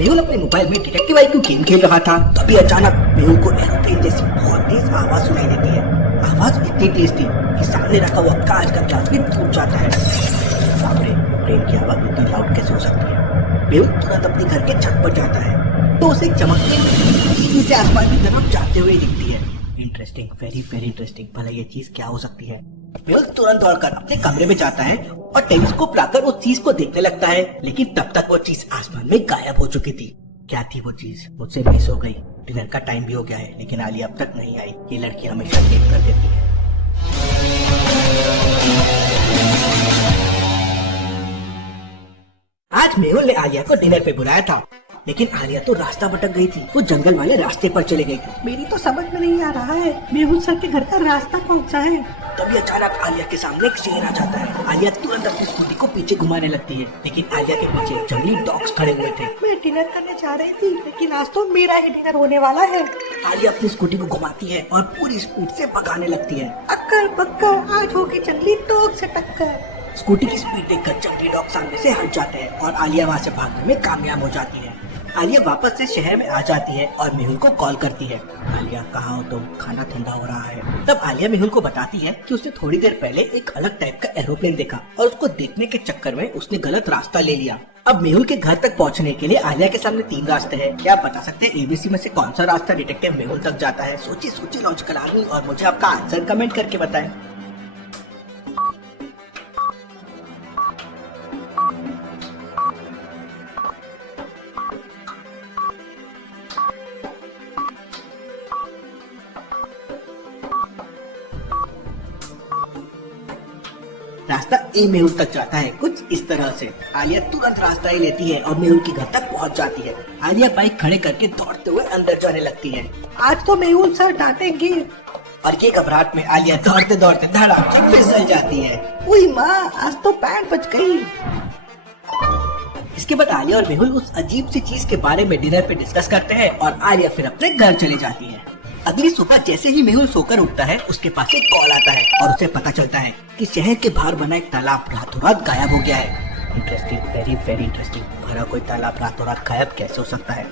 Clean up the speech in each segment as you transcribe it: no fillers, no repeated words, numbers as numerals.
मेहुल अपने मोबाइल में detective IQ game खेल रहा था। तभी अचानक मेहुल को एरोप्लेन जैसी बहुत तेज आवाज सुनाई देती है। आवाज इतनी तेज थी कि सामने रखा हुआ कांच का ग्लास भी टूट जाता है। बाप रे, ट्रेन की आवाज इतनी लाउड कैसे हो सकती है। मेहुल तुरंत अपने घर के छत पर जाता है तो उसे चमकती हुई तेजी से आसमान की तरफ जाते हुए दिखती है। Interesting, very very interesting. भला ये चीज क्या हो सकती है। मेहुल तुरंत दौड़कर अपने कमरे में जाता है और टेलीस्कोप लाकर उस चीज को देखने लगता है, लेकिन तब तक वो चीज आसमान में गायब हो चुकी थी। क्या थी वो चीज, मुझसे मिस हो गई। डिनर का टाइम भी हो गया है लेकिन आलिया अब तक नहीं आई। ये लड़की हमेशा लेट कर देती है। आज मेहुल ने आलिया को डिनर पे बुलाया था, लेकिन आलिया तो रास्ता भटक गई थी। वो जंगल वाले रास्ते पर चले गई थी। मेरी तो समझ में नहीं आ रहा है मेहुल सर के घर का रास्ता कौन सा है। तभी अचानक आलिया के सामने एक शेर आ जाता है। आलिया तुरंत अपनी स्कूटी को पीछे घुमाने लगती है, लेकिन आलिया के पीछे जंगली डॉग्स खड़े हुए थे। मैं डिनर करने जा रही थी, लेकिन आज तो मेरा ही डिनर होने वाला है। आलिया अपनी स्कूटी को घुमाती है और पूरी स्पीड से भगाने लगती है। अक्कर बक्कर, आज होगी जंगली डॉग से टक्कर। स्कूटी की स्पीड देखकर जंगली डॉग सामने से हट जाते हैं और आलिया वहाँ से भागने में कामयाब हो जाती है। आलिया वापस से शहर में आ जाती है और मेहुल को कॉल करती है। आलिया, कहाँ हो तुम? खाना ठंडा हो रहा है। तब आलिया मेहुल को बताती है कि उसने थोड़ी देर पहले एक अलग टाइप का एरोप्लेन देखा और उसको देखने के चक्कर में उसने गलत रास्ता ले लिया। अब मेहुल के घर तक पहुंचने के लिए आलिया के सामने 3 रास्ते हैं। क्या आप बता सकते हैं एबीसी में से कौन सा रास्ता डिटेक्टिव मेहुल तक जाता है? सोचिए सोचिए लॉजिकल आदमी, और मुझे आपका आंसर कमेंट करके बताएं। रास्ता ए मेहुल तक जाता है कुछ इस तरह से। आलिया तुरंत रास्ता ही लेती है और मेहुल के घर तक पहुंच जाती है। आलिया बाइक खड़े करके दौड़ते हुए अंदर जाने लगती है। आज तो मेहुल सर डांटेंगे। और ये घबराहट में आलिया दौड़ते दौड़ते धड़ाम से फिसल जाती है। उई माँ, आज तो पैंट बच गई। इसके बाद आलिया और मेहुल उस अजीब सी चीज के बारे में डिनर पे डिस्कस करते हैं और आलिया फिर अपने घर चले जाती है। अगली सुबह जैसे ही मेहुल सोकर उठता है, उसके पास एक कॉल आता है और उसे पता चलता है कि शहर के बाहर बना एक तालाब रातों रात गायब हो गया है। Interesting, very very interesting. भरा कोई तालाब रातों रात गायब कैसे हो सकता है।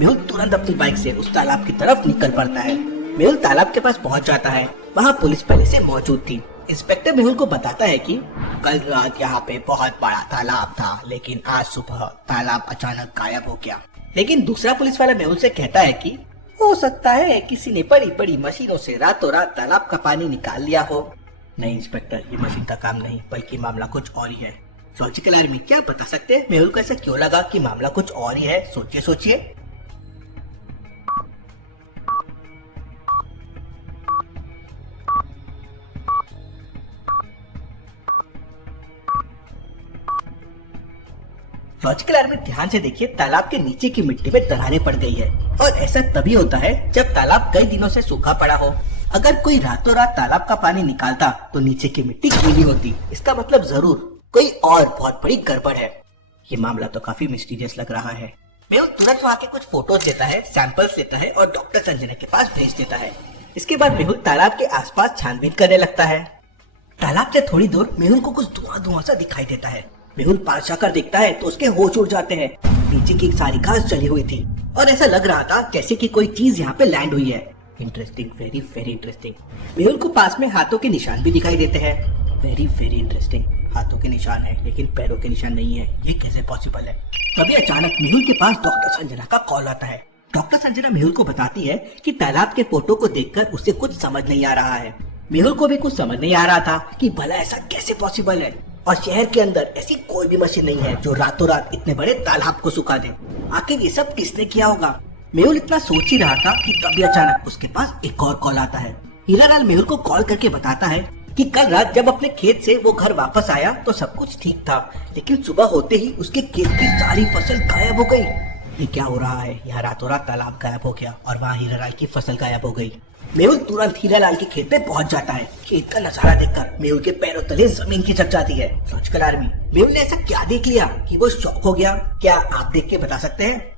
मेहुल तुरंत अपनी बाइक से उस तालाब की तरफ निकल पड़ता है। मेहुल तालाब के पास पहुंच जाता है। वहाँ पुलिस पहले से मौजूद थी। इंस्पेक्टर मेहुल को बताता है कि कल रात यहाँ पे बहुत बड़ा तालाब था, लेकिन आज सुबह तालाब अचानक गायब हो गया। लेकिन दूसरा पुलिस वाला मेहुल से कहता है कि हो सकता है किसी ने बड़ी बड़ी मशीनों से रातों रात तालाब का पानी निकाल लिया हो। नहीं इंस्पेक्टर, ये मशीन का काम नहीं, बल्कि मामला कुछ और ही है। लॉजिकल आर्मी, क्या बता सकते हैं मेहुल को ऐसा क्यों लगा कि मामला कुछ और ही है? सोचिए सोचिए। लॉजिकल आर्मी, ध्यान से देखिए, तालाब के नीचे की मिट्टी में दरारें पड़ गई है और ऐसा तभी होता है जब तालाब कई दिनों से सूखा पड़ा हो। अगर कोई रातों रात तालाब का पानी निकालता तो नीचे की मिट्टी गीली होती। इसका मतलब जरूर कोई और बहुत बड़ी गड़बड़ है। ये मामला तो काफी मिस्टीरियस लग रहा है। मेहुल तुरंत वहाँ के कुछ फोटोज लेता है, सैंपल्स लेता है और डॉक्टर संजना के पास भेज देता है। इसके बाद मेहुल तालाब के आसपास छानबीन करने लगता है। तालाब से थोड़ी दूर मेहुल को कुछ धुआं धुआं सा दिखाई देता है। मेहुल पास जाकर देखता है तो उसके होश उड़ जाते हैं। नीचे की सारी घास जली हुई थी और ऐसा लग रहा था जैसे कि कोई चीज यहाँ पे लैंड हुई है। Interesting, very very interesting. Mehul को पास में हाथों के निशान भी दिखाई देते हैं। Very very interesting. हाथों के निशान है लेकिन पैरों के निशान नहीं है, ये कैसे पॉसिबल है? तभी अचानक मेहुल के पास डॉक्टर संजना का कॉल आता है। डॉक्टर संजना मेहुल को बताती है कि तालाब के फोटो को देखकर उसे कुछ समझ नहीं आ रहा है। मेहुल को भी कुछ समझ नहीं आ रहा था कि भला ऐसा कैसे पॉसिबल है, और शहर के अंदर ऐसी कोई भी मशीन नहीं है जो रातों रात इतने बड़े तालाब को सुखा दे। आखिर ये सब किसने किया होगा? मेहुल इतना सोच ही रहा था कि तभी अचानक उसके पास एक और कॉल आता है। हीरालाल मेहुल को कॉल करके बताता है कि कल रात जब अपने खेत से वो घर वापस आया तो सब कुछ ठीक था, लेकिन सुबह होते ही उसके खेत की सारी फसल गायब हो गई। ये क्या हो रहा है? यहाँ रातों रात तालाब गायब हो गया और वहाँ हीरालाल की फसल गायब हो गई। मेहुल तुरंत हीरालाल के खेत में पहुंच जाता है। खेत का नजारा देखकर मेहुल के पैरों तले जमीन खिसक जाती है। लॉजिकल आर्मी, मेहुल ने ऐसा क्या देख लिया कि वो शॉक हो गया? क्या आप देख के बता सकते हैं?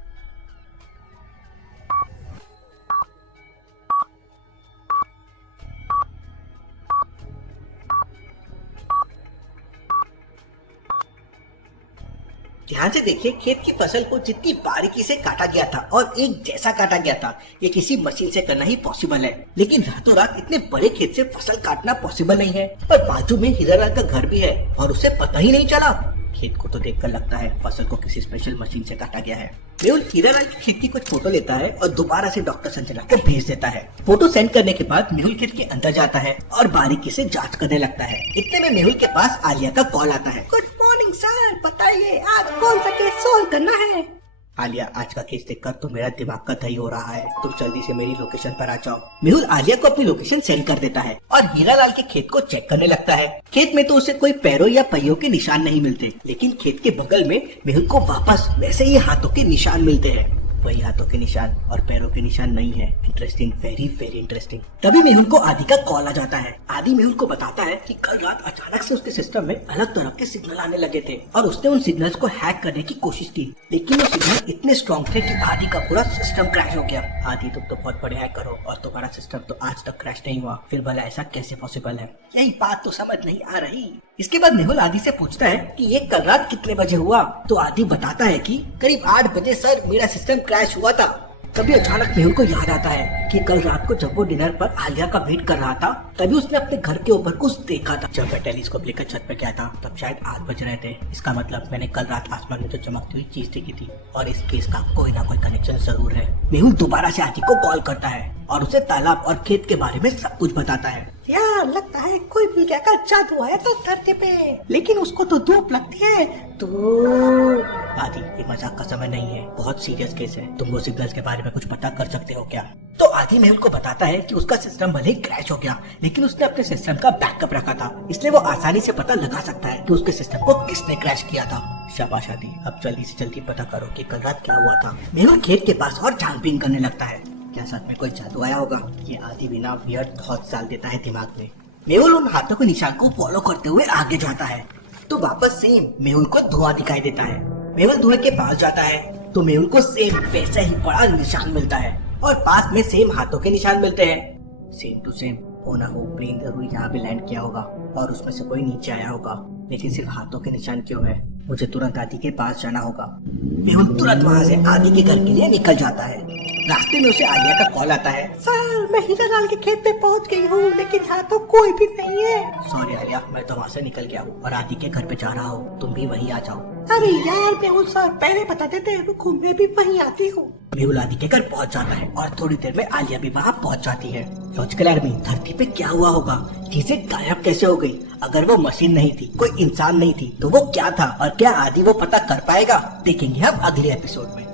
ध्यान से देखिए, खेत की फसल को जितनी बारीकी से काटा गया था और एक जैसा काटा गया था, ये किसी मशीन से करना ही पॉसिबल है। लेकिन रातों रात इतने बड़े खेत से फसल काटना पॉसिबल नहीं है। और बाजू में हीरालाल का घर भी है और उसे पता ही नहीं चला। खेत को तो देखकर लगता है फसल को किसी स्पेशल मशीन से काटा गया है। मेहुल हीरालाल की खेत की कुछ फोटो लेता है और दोबारा से डॉक्टर संजना को भेज देता है। फोटो सेंड करने के बाद मेहुल खेत के अंदर जाता है और बारीकी से जांच करने लगता है। इतने में मेहुल के पास आलिया का कॉल आता है। गुड मॉर्निंग सर, बताइए आज कौन सा केस सोल्व करना है? आलिया, आज का केस देखकर तो मेरा दिमाग का दही हो रहा है, तुम जल्दी से मेरी लोकेशन पर आ जाओ। मेहुल आलिया को अपनी लोकेशन सेंड कर देता है और हीरालाल के खेत को चेक करने लगता है। खेत में तो उसे कोई पैरों या पहियों के निशान नहीं मिलते, लेकिन खेत के बगल में मेहुल को वापस वैसे ही हाथों के निशान मिलते हैं। वही हाथों के निशान और पैरों के निशान नहीं है। Interesting, very very interesting. तभी मेहुल को आदि का कॉल आ जाता है। आदि मेहुल को बताता है कि कल रात अचानक से उसके सिस्टम में अलग तरह के सिग्नल आने लगे थे और उसने उन सिग्नल्स को हैक करने की कोशिश की, लेकिन वो सिग्नल इतने स्ट्रॉन्ग थे कि आदि का पूरा सिस्टम क्रैश हो गया। आदि, तुम तो बहुत बड़े हैकर हो और तुम्हारा सिस्टम तो आज तक क्रैश नहीं हुआ, फिर भला ऐसा कैसे पॉसिबल है? यही बात तो समझ नहीं आ रही। इसके बाद मेहुल आदि से पूछता है कि ये कल रात कितने बजे हुआ? तो आदि बताता है कि करीब 8 बजे सर, मेरा सिस्टम क्रैश हुआ था। तभी अचानक मेहुल को याद आता है कि कल रात को जब वो डिनर पर आलिया का वेट कर रहा था, तभी उसने अपने घर के ऊपर कुछ देखा था। जब मैं टेलीस्कोप लेकर छत पे गया था तब शायद 8 बज रहे थे। इसका मतलब मैंने कल रात आसमान में जो चमकती हुई चीज देखी थी और इस केस का कोई ना कोई कनेक्शन जरूर है। मेहुल दोबारा से आदि को कॉल करता है और उसे तालाब और खेत के बारे में सब कुछ बताता है। यार, लगता है कोई भी क्या का जादू है तो धरती पे, लेकिन उसको तो धूप लगती है। तो आदि, ये मजाक का समय नहीं है, बहुत सीरियस केस है। तुम वो सिग्नल्स के बारे में कुछ पता कर सकते हो क्या? तो आदि मेहुल को बताता है कि उसका सिस्टम भले ही क्रैश हो गया, लेकिन उसने अपने सिस्टम का बैकअप रखा था, इसलिए वो आसानी से पता लगा सकता है कि उसके सिस्टम को किसने क्रैश किया था। शाबाश आदि, अब जल्दी से जल्दी पता करो कि कल रात क्या हुआ था। मेहुल खेत के पास और छानबीन करने लगता है। क्या सच में कोई जादू आया होगा? ये आदि बिना वियर्ड थॉट डाल देता है दिमाग में। मेहुल उन हाथों के निशान को फॉलो करते हुए आगे जाता है तो वापस सेम मेहुल को धुआं दिखाई देता है। मेहुल धुएं के पास जाता है तो मेहुल को सेम वैसा ही बड़ा निशान मिलता है और पास में सेम हाथों के निशान मिलते हैं। सेम टू सेम होना हो, प्लेन जरूर यहाँ पे लैंड किया होगा और उसमें से कोई नीचे आया होगा, लेकिन सिर्फ हाथों के निशान क्यों है? मुझे तुरंत आदि के पास जाना होगा। मेहुल तुरंत वहाँ से आदि के घर के लिए निकल जाता है। रास्ते में उसे आलिया का कॉल आता है। सर, मैं हीरालाल के खेत पे पहुँच गई हूँ, लेकिन यहाँ तो कोई भी नहीं है। सॉरी आलिया, मैं तो वहाँ से निकल गया हूँ और आदि के घर पे जा रहा हूँ, तुम भी वहीं आ जाओ। अरे यार मेहुल सर, पहले बता देते, रुको मैं भी वहीं आती हूँ। मेहुल आदि के घर पहुँच जाता है और थोड़ी देर में आलिया भी वहाँ पहुँच जाती है। लॉजिकल आर्मी, धरती पे क्या हुआ होगा? चीजें गायब कैसे हो गई? अगर वो मशीन नहीं थी, कोई इंसान नहीं थी, तो वो क्या था और क्या आदि वो पता कर पाएगा? देखेंगे हम अगले एपिसोड में।